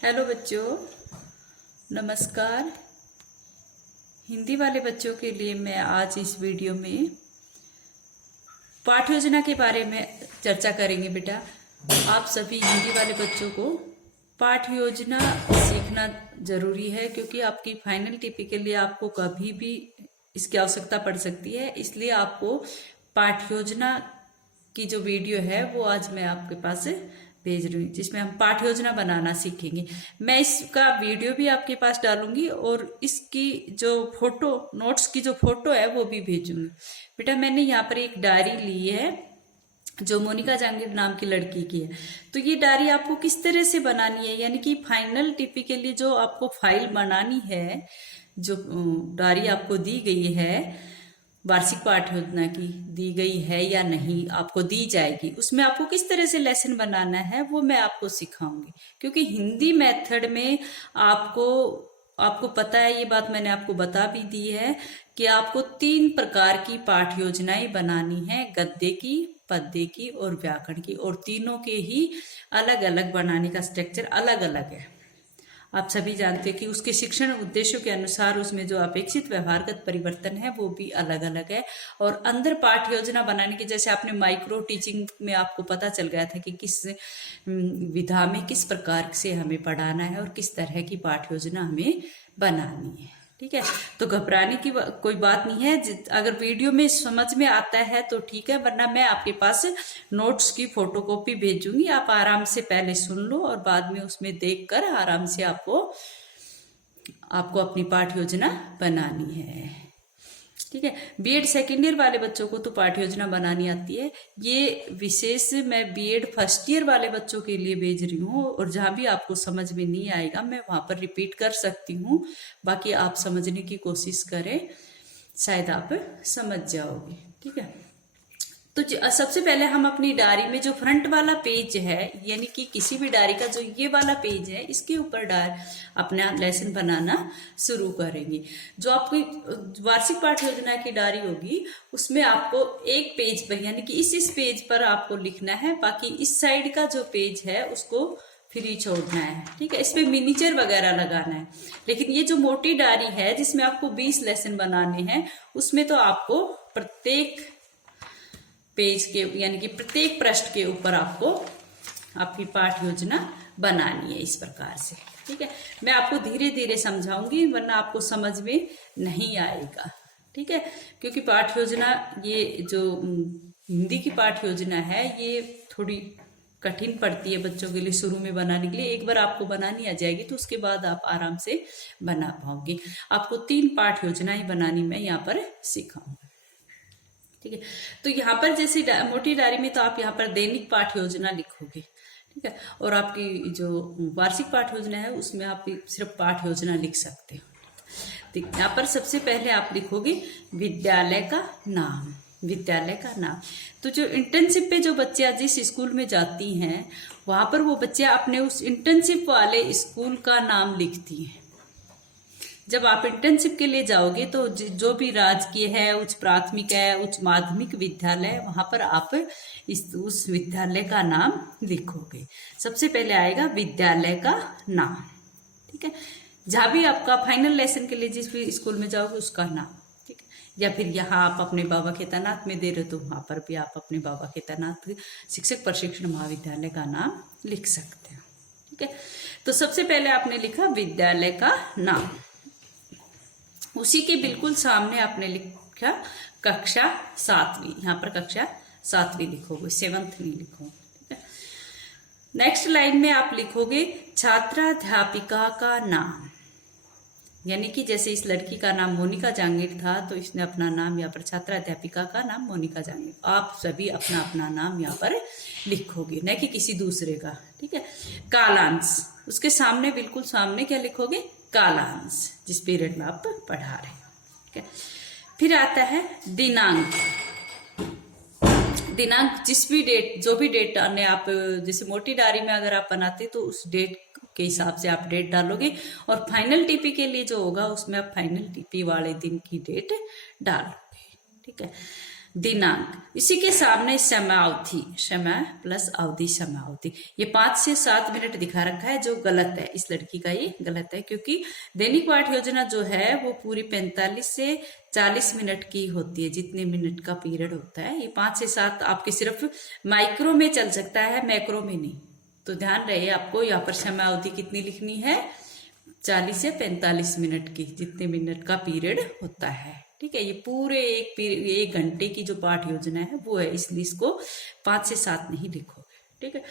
Hello बच्चों, नमस्कार। हिंदी वाले बच्चों के लिए मैं आज इस वीडियो में पाठ योजना के बारे में चर्चा करेंगे। बेटा, आप सभी हिंदी वाले बच्चों को पाठ योजना सीखना जरूरी है, क्योंकि आपकी फाइनल टीपी के लिए आपको कभी भी इसकी आवश्यकता पड़ सकती है। इसलिए आपको पाठ योजना की जो वीडियो है वो आज मैं आपके पास भेज रही हूँ, जिसमें हम पाठ योजना बनाना सीखेंगे। मैं इसका वीडियो भी आपके पास डालूंगी और इसकी जो फोटो, नोट्स की जो फोटो है वो भी भेजूंगी। बेटा, मैंने यहाँ पर एक डायरी ली है जो मोनिका जांगीर नाम की लड़की की है। तो ये डायरी आपको किस तरह से बनानी है, यानी कि फाइनल टीपी के लिए जो आपको फाइल बनानी है, जो डायरी आपको दी गई है वार्षिक पाठ योजना की, दी गई है या नहीं, आपको दी जाएगी, उसमें आपको किस तरह से लेसन बनाना है वो मैं आपको सिखाऊंगी। क्योंकि हिंदी मेथड में आपको पता है, ये बात मैंने आपको बता भी दी है कि आपको 3 प्रकार की पाठ योजनाएं बनानी है, गद्य की, पद्य की और व्याकरण की, और तीनों के ही अलग अलग बनाने का स्ट्रक्चर अलग अलग है। आप सभी जानते हैं कि उसके शिक्षण उद्देश्यों के अनुसार उसमें जो अपेक्षित व्यवहारगत परिवर्तन है वो भी अलग अलग है। और अंदर पाठ योजना बनाने की, जैसे आपने माइक्रो टीचिंग में आपको पता चल गया था कि किस विधा में किस प्रकार से हमें पढ़ाना है और किस तरह की पाठ योजना हमें बनानी है। ठीक है, तो घबराने की कोई बात नहीं है। अगर वीडियो में समझ में आता है तो ठीक है, वरना मैं आपके पास नोट्स की फोटोकॉपी भेजूंगी। आप आराम से पहले सुन लो और बाद में उसमें देखकर आराम से आपको अपनी पाठ योजना बनानी है। ठीक है, बीएड सेकेंड ईयर वाले बच्चों को तो पाठ योजना बनानी आती है। ये विशेष मैं बीएड फर्स्ट ईयर वाले बच्चों के लिए भेज रही हूँ, और जहां भी आपको समझ में नहीं आएगा मैं वहां पर रिपीट कर सकती हूँ। बाकी आप समझने की कोशिश करें, शायद आप समझ जाओगे। ठीक है, तो सबसे पहले हम अपनी डायरी में जो फ्रंट वाला पेज है, यानी कि किसी भी डायरी का जो ये वाला पेज है, इसके ऊपर अपना लेसन बनाना शुरू करेंगे। जो आपकी वार्षिक पाठ योजना की डायरी होगी उसमें आपको एक पेज पर, यानी कि इस पेज पर आपको लिखना है, बाकी इस साइड का जो पेज है उसको फ्री छोड़ना है। ठीक है, इस पे मिनीचर वगैरह लगाना है। लेकिन ये जो मोटी डायरी है जिसमें आपको 20 लेसन बनाने हैं, उसमें तो आपको प्रत्येक पेज के, यानी कि प्रत्येक पृष्ठ के ऊपर आपको आपकी पाठ योजना बनानी है इस प्रकार से। ठीक है, मैं आपको धीरे धीरे समझाऊंगी, वरना आपको समझ में नहीं आएगा। ठीक है, क्योंकि पाठ योजना, ये जो हिंदी की पाठ योजना है ये थोड़ी कठिन पड़ती है बच्चों के लिए शुरू में बनाने के लिए। एक बार आपको बनानी आ जाएगी तो उसके बाद आप आराम से बना पाओगे। आपको 3 पाठ योजनाएं बनानी मैं यहाँ पर सिखाऊंगी। ठीक है, तो यहाँ पर जैसे मोटी डायरी में तो आप यहाँ पर दैनिक पाठ योजना लिखोगे। ठीक है, और आपकी जो वार्षिक पाठ योजना है उसमें आप सिर्फ पाठ योजना लिख सकते हो। तो यहाँ पर सबसे पहले आप लिखोगे विद्यालय का नाम। विद्यालय का नाम, तो जो इंटर्नशिप पे जो बच्चे जिस स्कूल में जाती हैं वहां पर वो बच्चे अपने उस इंटर्नशिप वाले स्कूल का नाम लिखती हैं। जब आप इंटर्नशिप के लिए जाओगे तो जो भी राजकीय है, उच्च प्राथमिक है, उच्च माध्यमिक विद्यालय, वहां पर आप उस विद्यालय का नाम लिखोगे। सबसे पहले आएगा विद्यालय का नाम। ठीक है, जहां भी आपका फाइनल लेसन के लिए जिस भी स्कूल में जाओगे उसका नाम। ठीक है, या फिर यहाँ आप अपने बाबा केदारनाथ में दे रहे हो तो वहां पर भी आप अपने बाबा केदारनाथ शिक्षक प्रशिक्षण महाविद्यालय का नाम लिख सकते हो। ठीक है, तो सबसे पहले आपने लिखा विद्यालय का नाम। उसी के बिल्कुल सामने आपने लिखा कक्षा 7वीं। यहाँ पर कक्षा 7वीं लिखोगे, 7th नहीं लिखोगे। ठीक है, नेक्स्ट लाइन में आप लिखोगे छात्राध्यापिका का नाम। यानी कि जैसे इस लड़की का नाम मोनिका जांगीर था तो इसने अपना नाम यहाँ पर, छात्राध्यापिका का नाम मोनिका जांगीर। आप सभी अपना अपना नाम यहाँ पर लिखोगे, न कि किसी दूसरे का। ठीक है, कालांश, उसके सामने बिल्कुल सामने क्या लिखोगे, कालांश, जिस पीरियड में आप पढ़ा रहे हो। ठीक है, फिर आता है दिनांक। दिनांक जिस भी डेट, जो भी डेट ने आप, जैसे मोटी डायरी में अगर आप बनाते तो उस डेट के हिसाब से आप डेट डालोगे, और फाइनल टीपी के लिए जो होगा उसमें आप फाइनल टीपी वाले दिन की डेट डालोगे। ठीक है, दिनांक, इसी के सामने समयावधि, समय प्लस अवधि समयावधि, ये 5 से 7 मिनट दिखा रखा है जो गलत है। इस लड़की का ये गलत है क्योंकि दैनिक पाठ योजना जो है वो पूरी 45 से 40 मिनट की होती है, जितने मिनट का पीरियड होता है। ये 5 से 7 आपके सिर्फ माइक्रो में चल सकता है, मैक्रो में नहीं। तो ध्यान रहे आपको यहाँ पर समयावधि कितनी लिखनी है, 40 से 45 मिनट की, जितने मिनट का पीरियड होता है। ठीक है, ये पूरे एक घंटे की जो पाठ योजना है वो है, इसलिए इसको 5 से 7 नहीं लिखोगे। ठीक है,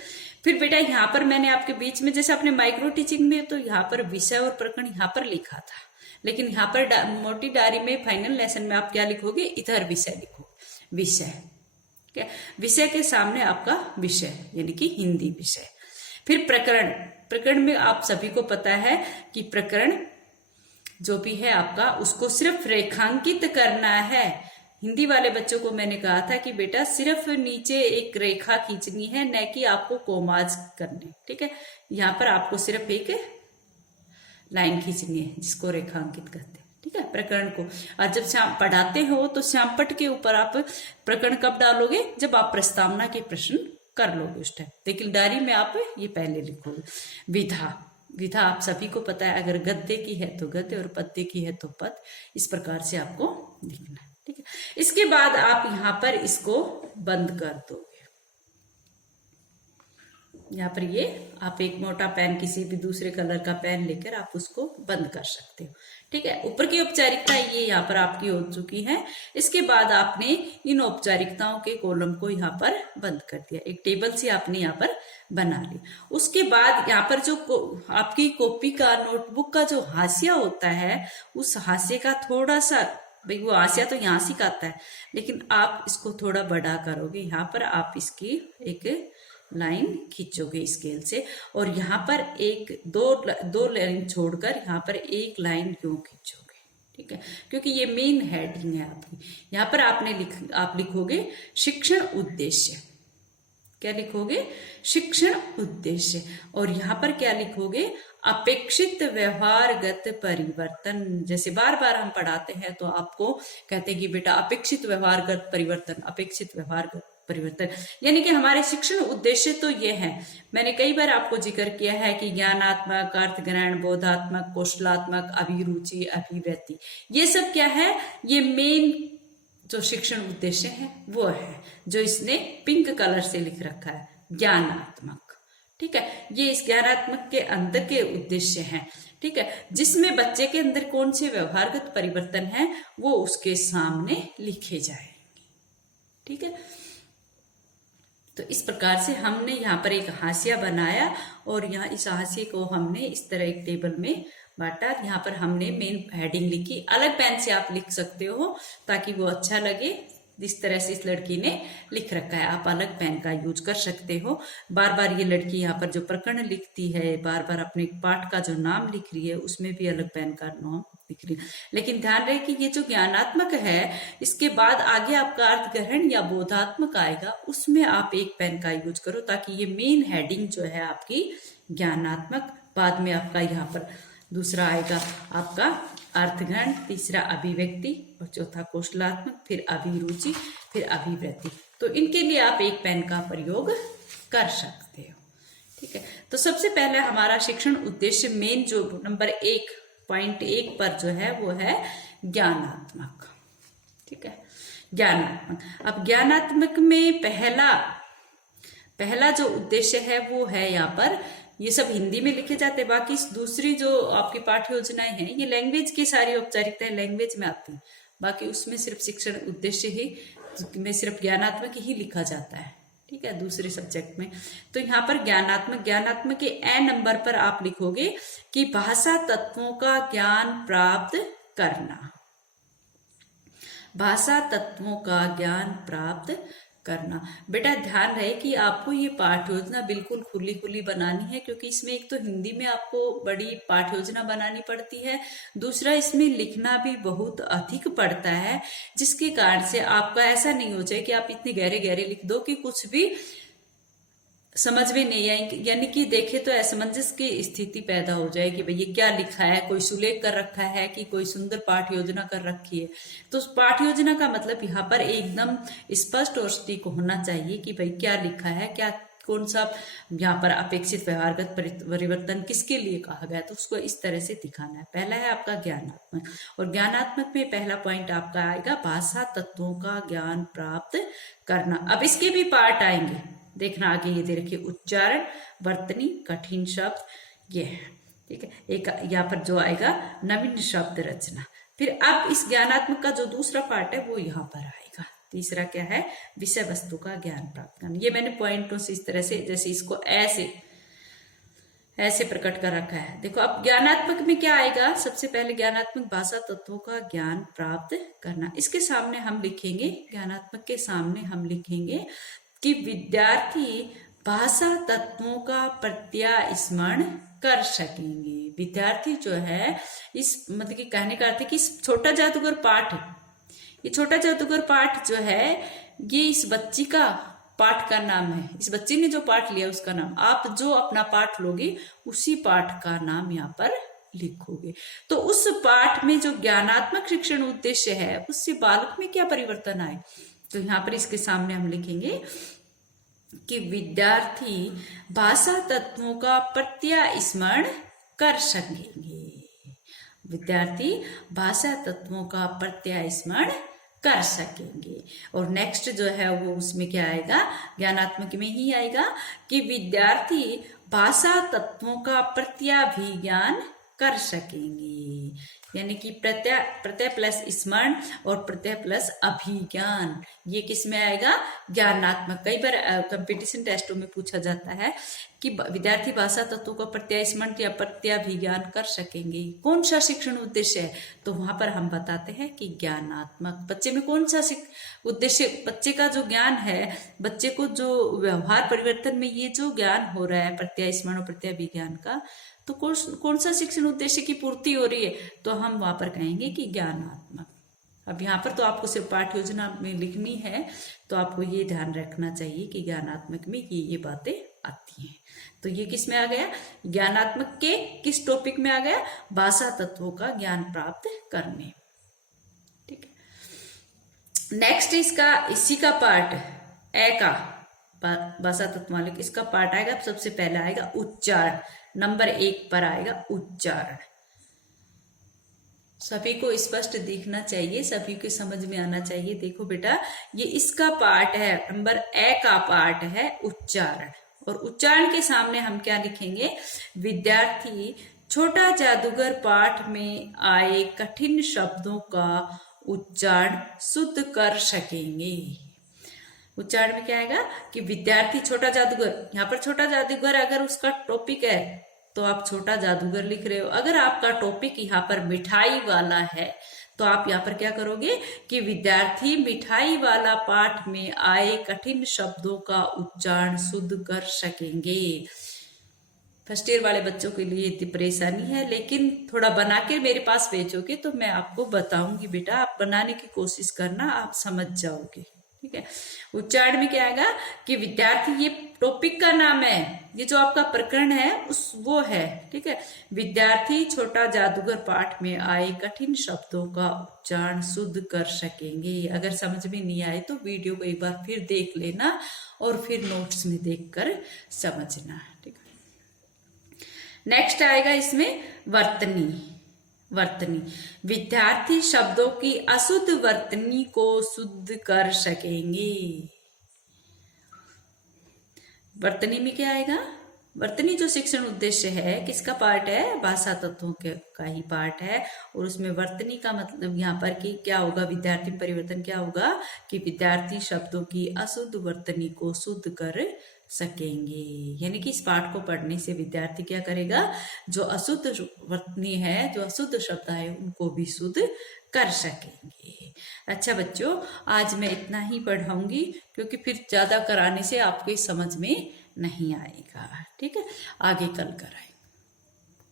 फिर बेटा यहाँ पर मैंने आपके बीच में, जैसे अपने माइक्रो टीचिंग में तो यहाँ पर विषय और प्रकरण यहाँ पर लिखा था, लेकिन यहाँ पर मोटी डायरी में फाइनल लेसन में आप क्या लिखोगे, इधर विषय लिखोगे, विषय। ठीक है, विषय के सामने आपका विषय यानी कि हिंदी विषय। फिर प्रकरण, प्रकरण में आप सभी को पता है कि प्रकरण जो भी है आपका उसको सिर्फ रेखांकित करना है। हिंदी वाले बच्चों को मैंने कहा था कि बेटा सिर्फ नीचे एक रेखा खींचनी है, न कि आपको कोमाज करने। ठीक है, यहाँ पर आपको सिर्फ एक लाइन खींचनी है जिसको रेखांकित कहते हैं। ठीक है, प्रकरण को। और जब पढ़ाते हो तो श्यामपट्ट के ऊपर आप प्रकरण कब डालोगे, जब आप प्रस्तावना के प्रश्न कर लोगे उस टाइम, लेकिन डायरी में आप ये पहले लिखोगे। विधा, विधा आप सभी को पता है, अगर गद्य की है तो गद्य और पद्य की है तो पद, इस प्रकार से आपको लिखना है। ठीक है, इसके बाद आप यहाँ पर इसको बंद कर दोगे। यहाँ पर ये आप एक मोटा पेन, किसी भी दूसरे कलर का पेन लेकर आप उसको बंद कर सकते हो। ठीक है, ऊपर की औपचारिकता ये यहाँ पर आपकी हो चुकी है। इसके बाद आपने इन औपचारिकताओं के कॉलम को यहाँ पर बंद कर दिया, एक टेबल से आपने यहाँ पर बना ली। उसके बाद यहाँ पर जो आपकी कॉपी का, नोटबुक का जो हाशिया होता है, उस हाशिए का थोड़ा सा, भाई वो हाशिया तो यहाँ से आता है, लेकिन आप इसको थोड़ा बड़ा करोगे। यहाँ पर आप इसकी एक लाइन खींचोगे स्केल से, और यहाँ पर एक दो लाइन छोड़कर यहाँ पर एक लाइन यूं खींचोगे। ठीक है, क्योंकि ये मेन हेडिंग है आपकी। यहाँ पर आप लिखोगे शिक्षण उद्देश्य। क्या लिखोगे, शिक्षण उद्देश्य। और यहाँ पर क्या लिखोगे, अपेक्षित व्यवहारगत परिवर्तन। जैसे बार बार हम पढ़ाते हैं तो आपको कहते हैं कि बेटा अपेक्षित व्यवहारगत परिवर्तन, अपेक्षित व्यवहारगत परिवर्तन, यानी कि हमारे शिक्षण उद्देश्य तो ये है। मैंने कई बार आपको जिक्र किया है कि ज्ञानात्मक, अर्थग्रहण, बोधात्मक, कौशलात्मक, अभिरुचि, अभिव्यक्ति, ये सब क्या है, ये मेन जो शिक्षण उद्देश्य है वो है, जो इसने पिंक कलर से लिख रखा है, ज्ञानात्मक। ठीक है, ये इस ज्ञानात्मक के अंदर के उद्देश्य हैं। ठीक है, जिसमें बच्चे के अंदर कौन से व्यवहारगत परिवर्तन है वो उसके सामने लिखे जाएंगे। ठीक है, तो इस प्रकार से हमने यहाँ पर एक हाशिया बनाया, और यहाँ इस हाशिए को हमने इस तरह एक टेबल में बांटा। यहाँ पर हमने मेन हेडिंग लिखी, अलग पेन से आप लिख सकते हो ताकि वो अच्छा लगे। जिस तरह से इस लड़की ने लिख रखा है, आप अलग पेन का यूज कर सकते हो। बार बार ये लड़की यहाँ पर जो प्रकरण लिखती है, बार बार अपने पाठ का जो नाम लिख रही है, उसमें भी अलग पेन का नाम लिख रही है। लेकिन ध्यान रहे कि ये जो ज्ञानात्मक है, इसके बाद आगे आपका अर्थग्रहण या बोधात्मक आएगा, उसमें आप एक पेन का यूज करो, ताकि ये मेन हेडिंग जो है आपकी ज्ञानात्मक, बाद में आपका यहाँ पर दूसरा आएगा आपका अर्थग्रहण, तीसरा अभिव्यक्ति, और चौथा कौशलात्मक, फिर अभिरुचि, फिर अभिवृत्ति। तो इनके लिए आप एक पेन का प्रयोग कर सकते हो। ठीक है, तो सबसे पहले हमारा शिक्षण उद्देश्य मेन जो नंबर 1.1 पर जो है वो है ज्ञानात्मक। ठीक है, ज्ञानात्मक। अब ज्ञानात्मक में पहला जो उद्देश्य है वो है यहाँ पर, ये सब हिंदी में लिखे जाते हैं। बाकी दूसरी जो आपकी पाठ्य योजनाएं हैं, ये लैंग्वेज की सारी औपचारिकताएं लैंग्वेज में आती हैं। बाकी उसमें सिर्फ शिक्षण उद्देश्य ही में सिर्फ ज्ञानात्मक ही लिखा जाता है। ठीक है, दूसरे सब्जेक्ट में। तो यहाँ पर ज्ञानात्मक के ए नंबर पर आप लिखोगे कि भाषा तत्वों का ज्ञान प्राप्त करना। भाषा तत्वों का ज्ञान प्राप्त करना। बेटा ध्यान रहे कि आपको ये पाठ योजना बिल्कुल खुली बनानी है, क्योंकि इसमें एक तो हिंदी में आपको बड़ी पाठ योजना बनानी पड़ती है, दूसरा इसमें लिखना भी बहुत अधिक पड़ता है, जिसके कारण से आपका ऐसा नहीं हो जाए कि आप इतने गहरे गहरे लिख दो कि कुछ भी समझ में नहीं आएंगे, यानी कि देखे तो असमंजस की स्थिति पैदा हो जाए कि भाई ये क्या लिखा है, कोई सुलेख कर रखा है कि कोई सुंदर पाठ योजना कर रखी है। तो उस पाठ योजना का मतलब यहाँ पर एकदम स्पष्ट और सटीक होना चाहिए कि भाई क्या लिखा है, क्या कौन सा यहाँ पर अपेक्षित व्यवहारगत परिवर्तन किसके लिए कहा गया, तो उसको इस तरह से दिखाना है। पहला है आपका ज्ञानात्मक, और ज्ञानात्मक में पहला पॉइंट आपका आएगा भाषा तत्वों का ज्ञान प्राप्त करना। अब इसके भी पार्ट आएंगे, देखना आगे ये दे रखिए, उच्चारण, वर्तनी, कठिन शब्द, ये है, ठीक है। एक यहाँ पर जो आएगा नवीन शब्द रचना। फिर अब इस ज्ञानात्मक का जो दूसरा पार्ट है वो यहाँ पर आएगा। तीसरा क्या है, विषय वस्तु का ज्ञान प्राप्त करना। ये मैंने पॉइंटों से इस तरह से, जैसे इसको ऐसे प्रकट कर रखा है। देखो अब ज्ञानात्मक में क्या आएगा, सबसे पहले ज्ञानात्मक भाषा तत्वों का ज्ञान प्राप्त करना। इसके सामने हम लिखेंगे, ज्ञानात्मक के सामने हम लिखेंगे कि विद्यार्थी भाषा तत्वों का प्रत्यास्मरण कर सकेंगे। विद्यार्थी जो है, इस मतलब कि कहने का अर्थ है कि इस छोटा जादूगर पाठ, ये छोटा जादूगर पाठ जो है, ये इस बच्ची का पाठ का नाम है। इस बच्ची ने जो पाठ लिया उसका नाम, आप जो अपना पाठ लोगे उसी पाठ का नाम यहाँ पर लिखोगे। तो उस पाठ में जो ज्ञानात्मक शिक्षण उद्देश्य है उससे बालक में क्या परिवर्तन आए, तो यहाँ पर इसके सामने हम लिखेंगे कि विद्यार्थी भाषा तत्वों का प्रत्यास्मरण कर सकेंगे। विद्यार्थी भाषा तत्वों का प्रत्यास्मरण कर सकेंगे। और नेक्स्ट जो है वो उसमें क्या आएगा, ज्ञानात्मक में ही आएगा कि विद्यार्थी भाषा तत्वों का प्रत्याभिज्ञान कर सकेंगे। यानी कि प्रत्यय प्लस स्मरण और प्रत्यय प्लस अभिज्ञान, ये किस में आएगा, ज्ञानात्मक। कई बार कंपटीशन टेस्टों में पूछा जाता है कि विद्यार्थी भाषा तत्वों का प्रत्यय स्मरण या प्रत्याभिज्ञान कर सकेंगे, कौन सा शिक्षण उद्देश्य है, तो वहां पर हम बताते हैं कि ज्ञानात्मक। बच्चे में कौन सा उद्देश्य, बच्चे का जो ज्ञान है, बच्चे को जो व्यवहार परिवर्तन में ये जो ज्ञान हो रहा है प्रत्यय स्मरण और प्रत्याभिज्ञान का, तो कौन सा शिक्षण उद्देश्य की पूर्ति हो रही है, तो हम वहां पर कहेंगे कि ज्ञानात्मक। अब यहाँ पर तो आपको सिर्फ पाठ योजना में लिखनी है, तो आपको ये ध्यान रखना चाहिए कि ज्ञानात्मक में ये बातें आती हैं। तो ये किस में आ गया, ज्ञानात्मक के किस टॉपिक में आ गया, भाषा तत्वों का ज्ञान प्राप्त करने। ठीक है, नेक्स्ट इसका इसी का पार्ट ए का भाषा तत्व वाले इसका पार्ट आएगा। सबसे पहला आएगा उच्चारण, नंबर 1 पर आएगा उच्चारण। सभी को स्पष्ट दिखना चाहिए, सभी को समझ में आना चाहिए। देखो बेटा, ये इसका पार्ट है, नंबर ए का पार्ट है उच्चारण। और उच्चारण के सामने हम क्या लिखेंगे, विद्यार्थी छोटा जादूगर पाठ में आए कठिन शब्दों का उच्चारण शुद्ध कर सकेंगे। उच्चारण में क्या आएगा कि विद्यार्थी छोटा जादूगर, यहाँ पर छोटा जादूगर अगर उसका टॉपिक है तो आप छोटा जादूगर लिख रहे हो। अगर आपका टॉपिक यहाँ पर मिठाई वाला है तो आप यहाँ पर क्या करोगे कि विद्यार्थी मिठाई वाला पाठ में आए कठिन शब्दों का उच्चारण शुद्ध कर सकेंगे। फर्स्ट ईयर वाले बच्चों के लिए इतनी परेशानी है, लेकिन थोड़ा बना के मेरे पास भेजोगे तो मैं आपको बताऊंगी बेटा, आप बनाने की कोशिश करना, आप समझ जाओगे। ठीक है, उच्चारण में क्या आएगा कि विद्यार्थी, ये टॉपिक का नाम है, ये जो आपका प्रकरण है वो है। ठीक है, विद्यार्थी छोटा जादूगर पाठ में आए कठिन शब्दों का उच्चारण शुद्ध कर सकेंगे। अगर समझ में नहीं आए तो वीडियो को एक बार फिर देख लेना और फिर नोट्स में देखकर समझना। ठीक है, नेक्स्ट आएगा इसमें वर्तनी। वर्तनी, विद्यार्थी शब्दों की अशुद्ध वर्तनी को शुद्ध कर सकेंगे। वर्तनी में क्या आएगा, वर्तनी जो शिक्षण उद्देश्य है किसका पार्ट है, भाषा तत्वों का ही पार्ट है। और उसमें वर्तनी का मतलब यहाँ पर कि क्या होगा, विद्यार्थी में परिवर्तन क्या होगा कि विद्यार्थी शब्दों की अशुद्ध वर्तनी को शुद्ध कर सकेंगे। यानी कि इस पाठ को पढ़ने से विद्यार्थी क्या करेगा, जो अशुद्ध वर्तनी है, जो अशुद्ध शब्द है, उनको भी शुद्ध कर सकेंगे। अच्छा बच्चों, आज मैं इतना ही पढ़ाऊंगी क्योंकि फिर ज्यादा कराने से आपके समझ में नहीं आएगा। ठीक है, आगे कल कराएं।